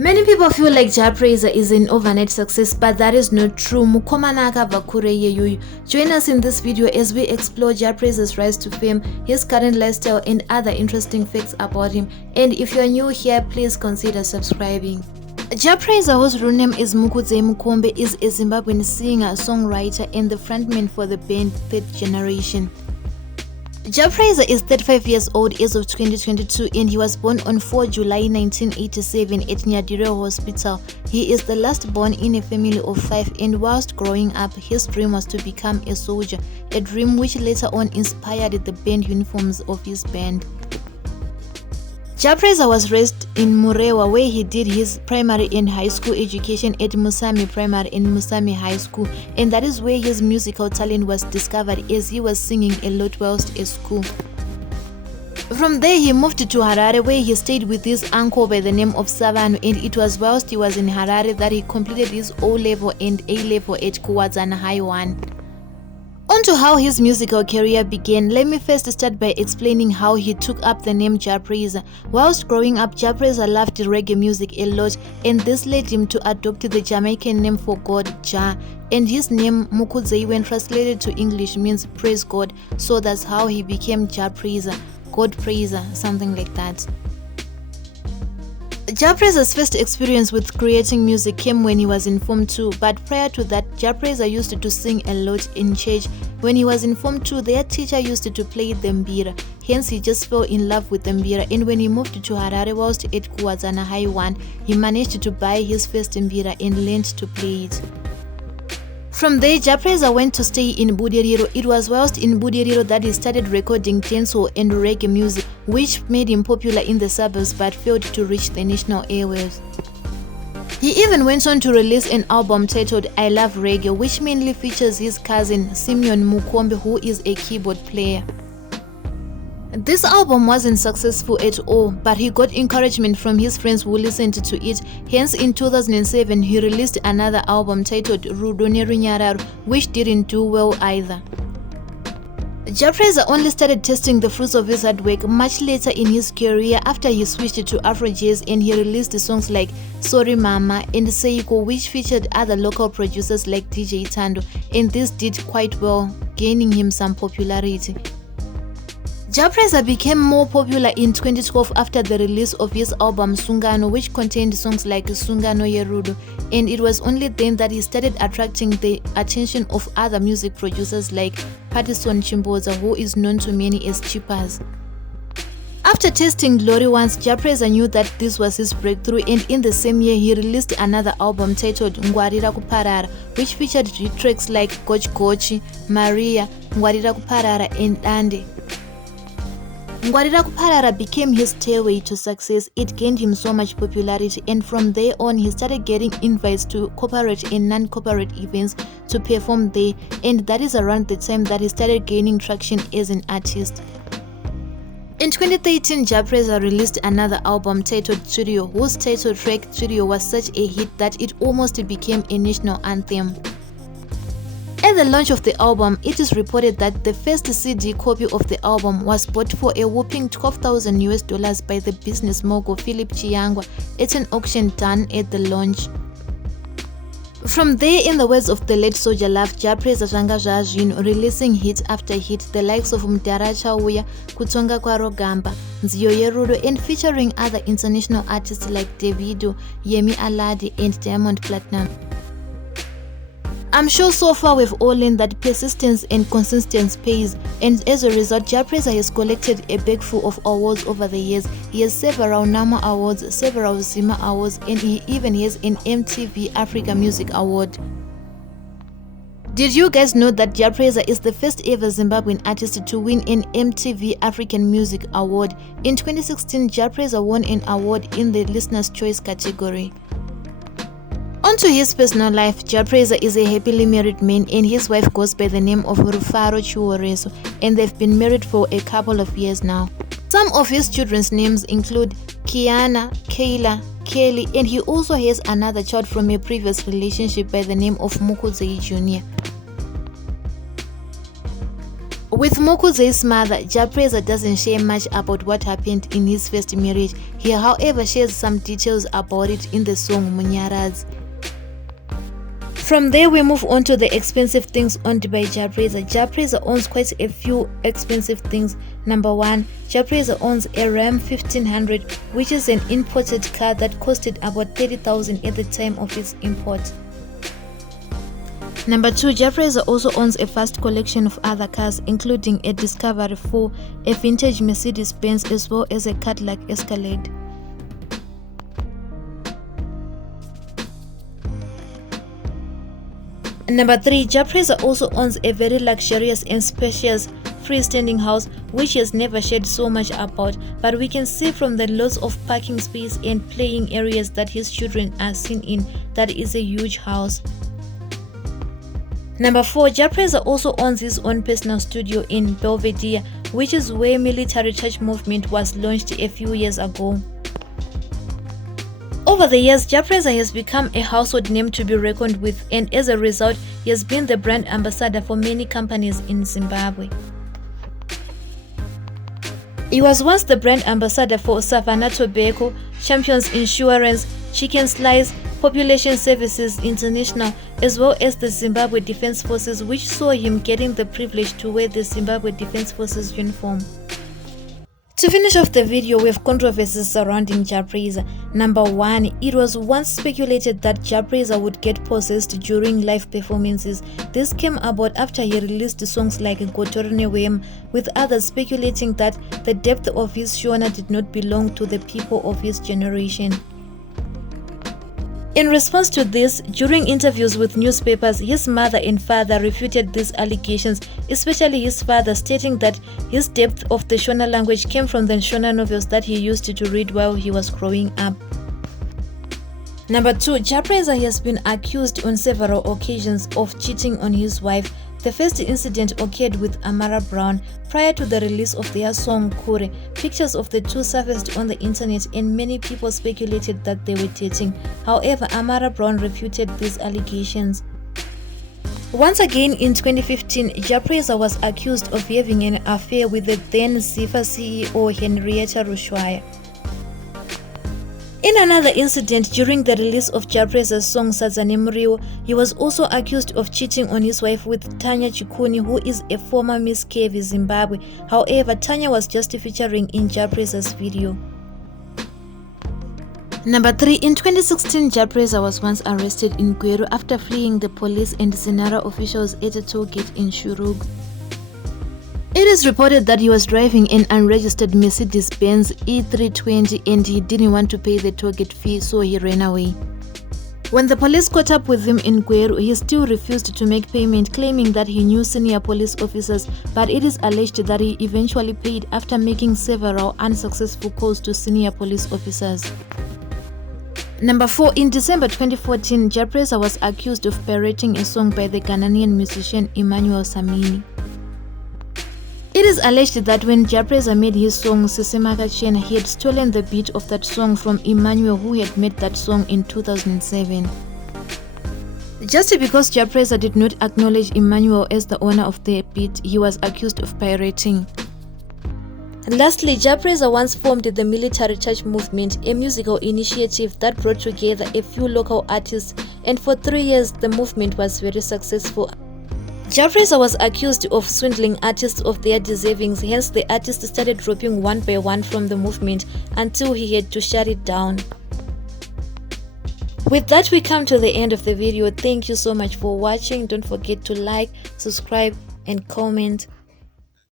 Many people feel like Jah Prayzah is an overnight success, but that is not true. Mukomanaka vakure yeyu. Join us in this video as we explore Jah Prayzah's rise to fame, his current lifestyle, and other interesting facts about him. And if you are new here, please consider subscribing. Jah Prayzah, whose real name is Mukudze Mukombe, is a Zimbabwean singer, songwriter, and the frontman for the band Third Generation. Jah Prayzah is 35 years old as of 2022 and he was born on 4 July 1987 at Nyadire Hospital. He is the last born in a family of 5, and whilst growing up, his dream was to become a soldier, a dream which later on inspired the band uniforms of his band. Jah Prayzah was raised in Murewa, where he did his primary and high school education at Musami Primary and Musami High School, and that is where his musical talent was discovered, as he was singing a lot whilst at school. From there he moved to Harare, where he stayed with his uncle by the name of Savano, and it was whilst he was in Harare that he completed his O-level and A-level at Kuwadzana High 1. On to how his musical career began. Let me first start by explaining how he took up the name Jah Prayzah. Whilst growing up, Jah Prayzah loved reggae music a lot, and this led him to adopt the Jamaican name for God, Jah, and his name Mukudze, when translated to English, means praise God, so that's how he became Jah Prayzah, God Praiser, something like that. Jah Prayzah's first experience with creating music came when he was in Form 2, but prior to that, Jah Prayzah used to sing a lot in church. When he was in Form 2, their teacher used to play the mbira, hence he just fell in love with the mbira, and when he moved to Harare whilst at Kuwadzana High 1, he managed to buy his first mbira and learned to play it. From there, Jah Prayzah went to stay in Budiriro. It was whilst in Budiriro that he started recording dancehall and reggae music, which made him popular in the suburbs but failed to reach the national airwaves. He even went on to release an album titled I Love Reggae, which mainly features his cousin Simeon Mukombe, who is a keyboard player. This album wasn't successful at all, but he got encouragement from his friends who listened to it. Hence, in 2007, he released another album titled Rudoniru Nyararu, which didn't do well either. Jah Prayzah only started tasting the fruits of his hard work much later in his career, after he switched to Afro Jazz and he released songs like Sorry Mama and Seiko, which featured other local producers like DJ Tando, and this did quite well, gaining him some popularity. Jah Prayzah became more popular in 2012 after the release of his album Sungano, which contained songs like Sungano Yerudo, and it was only then that he started attracting the attention of other music producers like Pattison Chimboza, who is known to many as Chippers. After tasting glory once, Jah Prayzah knew that this was his breakthrough, and in the same year he released another album titled Ngwarira Kuparara, which featured tracks like Gochi Gochi, Maria, Ngwarira Kuparara, and Ande. Ngwarira Kuparara became his stairway to success. It gained him so much popularity, and from there on he started getting invites to corporate and non-corporate events to perform there, and that is around the time that he started gaining traction as an artist. In 2013, Jah Prayzah released another album titled Studio, whose title track Studio was such a hit that it almost became a national anthem. At the launch of the album, it is reported that the first CD copy of the album was bought for a whopping $12,000 by the business mogul Philip Chiyangwa at an auction done at the launch. From there, in the words of the late Soldier Love, Jah Prayzah zvanga zvazvino, releasing hit after hit, the likes of Mdara Chauya, Kutonga kwa Rogamba, Nziyo Yerudo, and featuring other international artists like Davido, Yemi Alade, and Diamond Platinum. I'm sure so far we've all learned that persistence and consistency pays, and as a result, Jah Prayzah has collected a bag full of awards over the years. He has several NAMA awards, several Zima awards, and he even has an MTV Africa Music Award. Did you guys know that Jah Prayzah is the first ever Zimbabwean artist to win an MTV African Music Award? In 2016, Jah Prayzah won an award in the Listener's Choice category. On to his personal life, Jah Prayzah is a happily married man, and his wife goes by the name of Rufaro Chiworeso, and they've been married for a couple of years now. Some of his children's names include Kiana, Kayla, Kelly, and he also has another child from a previous relationship by the name of Mukudze Jr. With Mokuze's mother, Jah Prayzah doesn't share much about what happened in his first marriage. He, however, shares some details about it in the song Munyaradzi. From there, we move on to the expensive things owned by Jah Prayzah. Jah Prayzah owns quite a few expensive things. Number 1, Jah Prayzah owns a Ram 1500, which is an imported car that costed about 30,000 at the time of its import. Number 2, Jah Prayzah also owns a vast collection of other cars, including a Discovery 4, a vintage Mercedes-Benz, as well as a Cadillac Escalade. Number 3, Jah Prayzah also owns a very luxurious and spacious freestanding house, which he has never shared so much about, but we can see from the lots of parking space and playing areas that his children are seen in that is a huge house. Number 4, Jah Prayzah also owns his own personal studio in Belvedere, which is where military church movement was launched a few years ago. Over the years, Jah Prayzah has become a household name to be reckoned with, and as a result, he has been the brand ambassador for many companies in Zimbabwe. He was once the brand ambassador for Savannah Tobacco, Champions Insurance, Chicken Slice, Population Services International, as well as the Zimbabwe Defense Forces, which saw him getting the privilege to wear the Zimbabwe Defense Forces uniform. To finish off the video, we have controversies surrounding Jah Prayzah. Number 1, it was once speculated that Jah Prayzah would get possessed during live performances. This came about after he released songs like Gotorne Wem, with others speculating that the depth of his shona did not belong to the people of his generation. In response to this, during interviews with newspapers, his mother and father refuted these allegations, especially his father, stating that his depth of the Shona language came from the Shona novels that he used to read while he was growing up. Number 2, Jah Prayzah has been accused on several occasions of cheating on his wife. The first incident occurred with Amara Brown. Prior to the release of their song Kure, pictures of the two surfaced on the internet and many people speculated that they were dating. However, Amara Brown refuted these allegations. Once again in 2015, Jah Prayzah was accused of having an affair with the then Zifa CEO Henrietta Rushwaya. In another incident during the release of Jah Prayzah's song Sazane Muriwo, he was also accused of cheating on his wife with Tanya Chikuni, who is a former Miss KV Zimbabwe. However, Tanya was just featuring in Jah Prayzah's video. Number 3, in 2016, Jah Prayzah was once arrested in Gweru after fleeing the police and Sinara officials at a toll gate in Shurug. It is reported that he was driving an unregistered Mercedes-Benz E320 and he didn't want to pay the toll gate fee, so he ran away. When the police caught up with him in Gweru, he still refused to make payment, claiming that he knew senior police officers, but it is alleged that he eventually paid after making several unsuccessful calls to senior police officers. Number 4, in December 2014, Jah Prayzah was accused of pirating a song by the Ghanaian musician Emmanuel Samini. It is alleged that when Jah Prayzah made his song Sisimaka Chena, he had stolen the beat of that song from Emmanuel, who had made that song in 2007. Just because Jah Prayzah did not acknowledge Emmanuel as the owner of the beat, he was accused of pirating. Lastly, Jah Prayzah once formed the Military Church Movement, a musical initiative that brought together a few local artists, and for 3 years the movement was very successful. Jah Prayzah was accused of swindling artists of their deservings, hence the artists started dropping one by one from the movement until he had to shut it down. With that, we come to the end of the video. Thank you so much for watching. Don't forget to like, subscribe and comment.